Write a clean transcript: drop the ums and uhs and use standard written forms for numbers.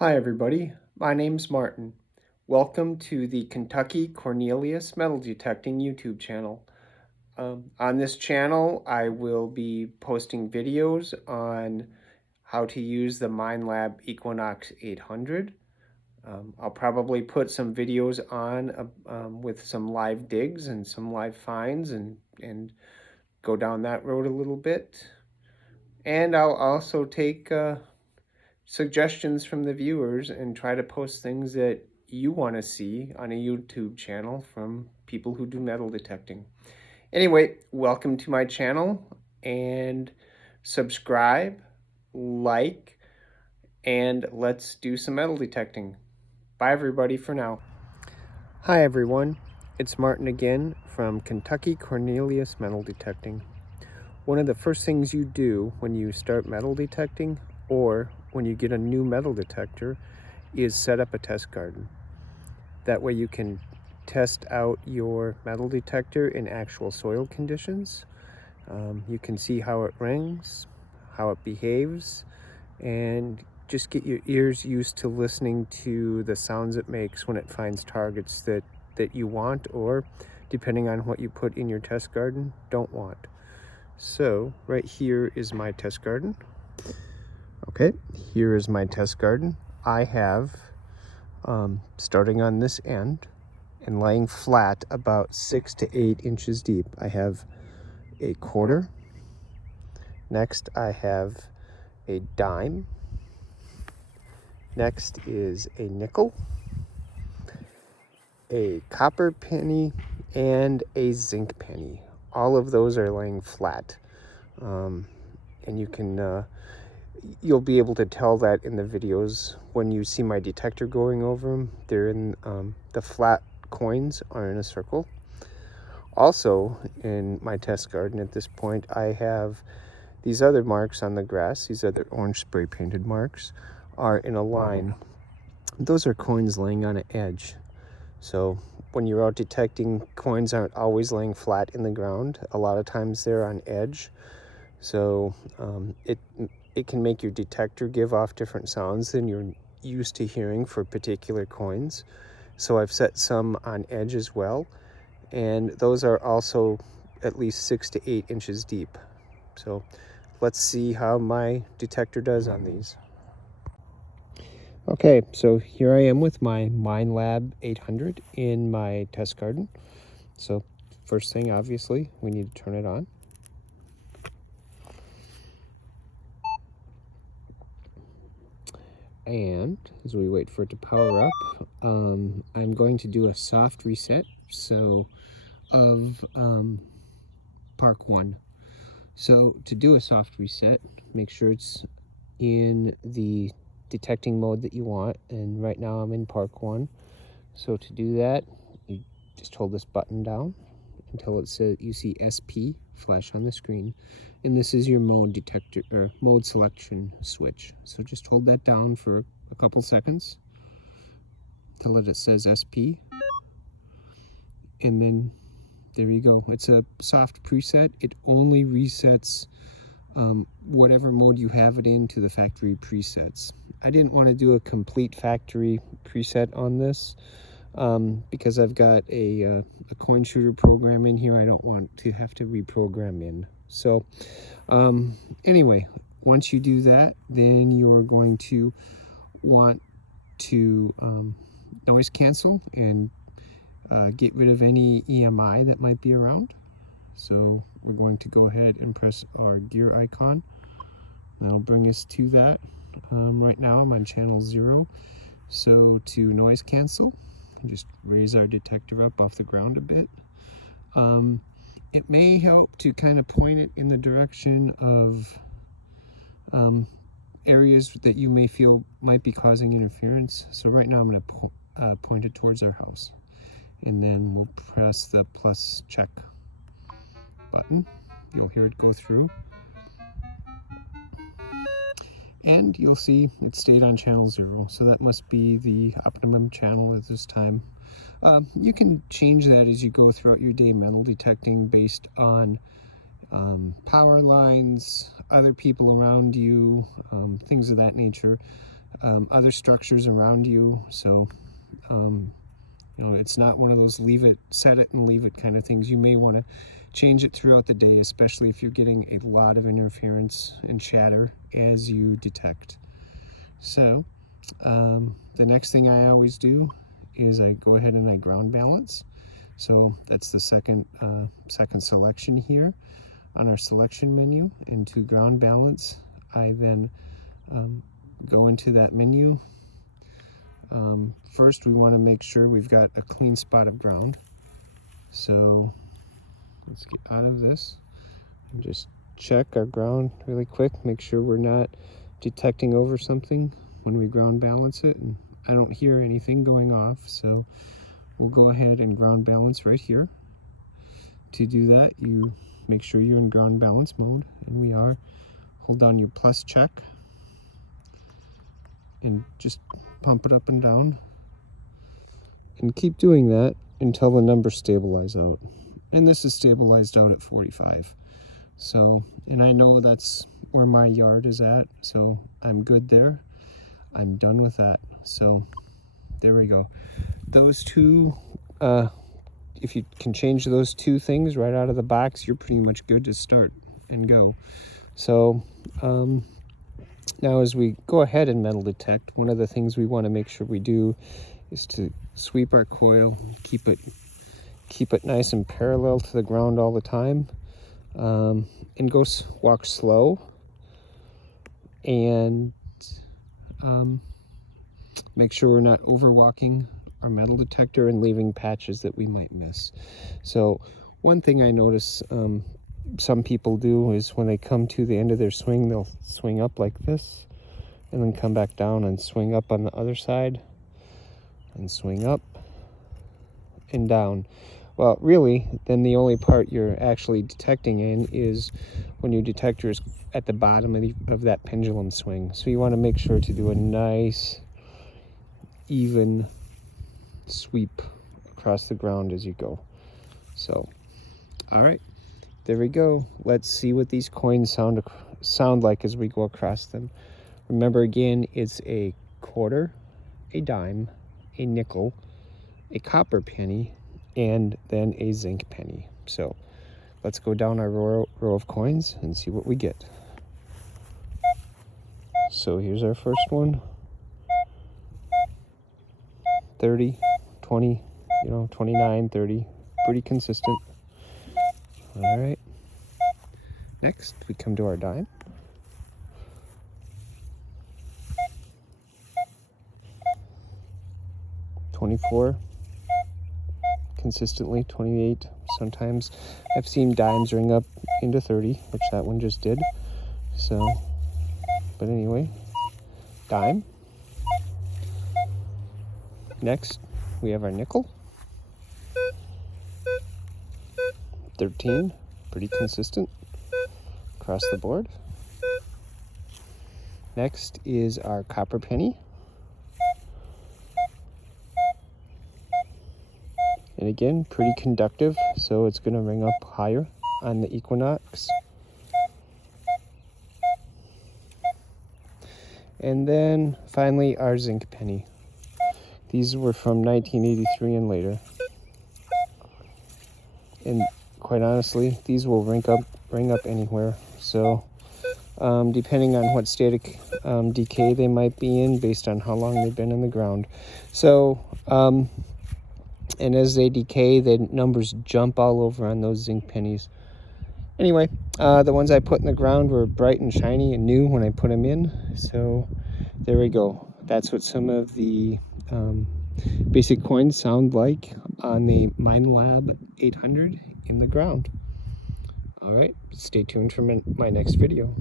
Hi everybody, my name's Martin. Welcome to the Kentucky Cornelius Metal Detecting YouTube channel. On this channel, I will be posting videos on how to use the Minelab Equinox 800. I'll probably put some videos on with some live digs and some live finds and go down that road a little bit. And I'll also take suggestions from the viewers and try to post things that you want to see on a YouTube channel from people who do metal detecting. Anyway, welcome to my channel and subscribe, like, and let's do some metal detecting. Bye everybody for now. Hi everyone, it's Martin again from Kentucky Cornelius Metal Detecting. One of the first things you do when you start metal detecting or when you get a new metal detector is set up a test garden. That way you can test out your metal detector in actual soil conditions. You can see how it rings, how it behaves, and just get your ears used to listening to the sounds it makes when it finds targets that you want, or depending on what you put in your test garden, don't want. So right here is my test garden. Okay, here is my test garden. I have, starting on this end and laying flat about 6 to 8 inches deep, I have a quarter. Next, I have a dime. Next is a nickel, a copper penny, and a zinc penny. All of those are laying flat. And you can you'll be able to tell that in the videos when you see my detector going over them. They're in the flat coins are in a circle. Also in my test garden at this point, I have these other marks on the grass. These other orange spray painted marks are in a line. Those are coins laying on an edge. So when you're out detecting, coins aren't always laying flat in the ground. A lot of times they're on edge. So it can make your detector give off different sounds than you're used to hearing for particular coins. So I've set some on edge as well, and those are also at least 6 to 8 inches deep. So let's see how my detector does on these. Okay, so here I am with my Minelab 800 in my test garden. So first thing, obviously, we need to turn it on. And as we wait for it to power up, I'm going to do a soft reset of Park 1. So to do a soft reset, make sure it's in the detecting mode that you want, and right now I'm in Park 1. So to do that, you just hold this button down until it says you see SP flash on the screen, and this is your mode detector or mode selection switch. So just hold that down for a couple seconds till it says SP, and then there you go. It's a soft preset. It only resets whatever mode you have it in to the factory presets. I didn't want to do a complete factory preset on this because I've got a coin shooter program in here. I don't want to have to reprogram in. So anyway, once you do that, then you're going to want to noise cancel and get rid of any EMI that might be around. So we're going to go ahead and press our gear icon. That'll bring us to that. Right now I'm on channel 0. So to noise cancel, just raise our detector up off the ground a bit. It may help to kind of point it in the direction of areas that you may feel might be causing interference. So right now I'm going to point it towards our house. And then we'll press the plus check button. You'll hear it go through. And you'll see it stayed on channel 0. So that must be the optimum channel at this time. You can change that as you go throughout your day metal detecting based on power lines, other people around you, things of that nature. other structures around you. So you know, it's not one of those leave it, set it and leave it kind of things. You may want to change it throughout the day, especially if you're getting a lot of interference and chatter as you detect. So the next thing I always do is I go ahead and I ground balance. So that's the second selection here on our selection menu. And to ground balance, I then go into that menu. First, we want to make sure we've got a clean spot of ground. So let's get out of this and just check our ground really quick. Make sure we're not detecting over something when we ground balance it. And I don't hear anything going off, so we'll go ahead and ground balance right here. To do that, you make sure you're in ground balance mode, and we are. Hold down your plus check and just pump it up and down. And keep doing that until the numbers stabilize out. And this is stabilized out at 45. So, and I know that's where my yard is at, so I'm good there. I'm done with that. So there we go. Those two, if you can change those two things right out of the box, you're pretty much good to start and go. So now as we go ahead and metal detect, one of the things we want to make sure we do is to sweep our coil, keep it nice and parallel to the ground all the time, and walk slow, and make sure we're not overwalking our metal detector and leaving patches that we might miss. So one thing I notice some people do is when they come to the end of their swing, they'll swing up like this and then come back down and swing up on the other side and swing up and down. Well, really, then the only part you're actually detecting in is when your detector is at the bottom of that pendulum swing. So you want to make sure to do a nice, even sweep across the ground as you go. So, all right, there we go. Let's see what these coins sound like as we go across them. Remember, again, it's a quarter, a dime, a nickel, a copper penny, and then a zinc penny. So let's go down our row of coins and see what we get. So here's our first one. 30, 20, 29, 30, pretty consistent. All right. Next, we come to our dime. $24, consistently 28. Sometimes I've seen dimes ring up into 30, which that one just did. So, but anyway, dime. Next, we have our nickel. 13, pretty consistent across the board. Next is our copper penny. And again, pretty conductive, so it's going to ring up higher on the Equinox. And then finally our zinc penny. These were from 1983 and later. And quite honestly, these will ring up anywhere. So depending on what state of decay they might be in, based on how long they've been in the ground. So and as they decay, the numbers jump all over on those zinc pennies. Anyway, the ones I put in the ground were bright and shiny and new when I put them in. So there we go. That's what some of the basic coins sound like on the Minelab 800 in the ground. All right, stay tuned for my next video.